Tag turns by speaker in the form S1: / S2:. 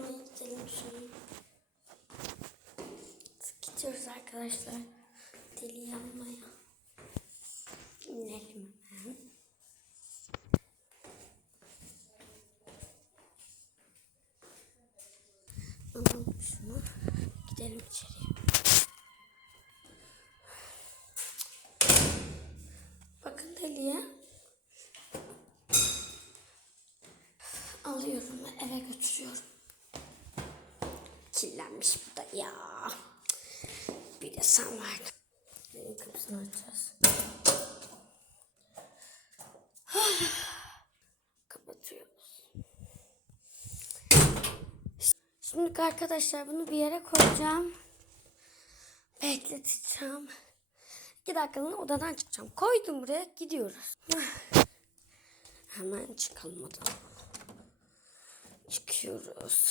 S1: Hemen gidelim şöyle. Gidiyoruz arkadaşlar. Deli yanmaya. İnelim hemen. Alalım şunu. Gidelim içeriye. Bakın deliye. Alıyorum ve eve götürüyorum. Kirlenmiş bu da ya. Bir de sen var. Benim kapısını açacağız. Kapatıyoruz. Şimdi arkadaşlar bunu bir yere koyacağım. Bekleteceğim. İki dakikalığına odadan çıkacağım. Koydum buraya gidiyoruz. Hemen çıkalım odadan. Çıkıyoruz.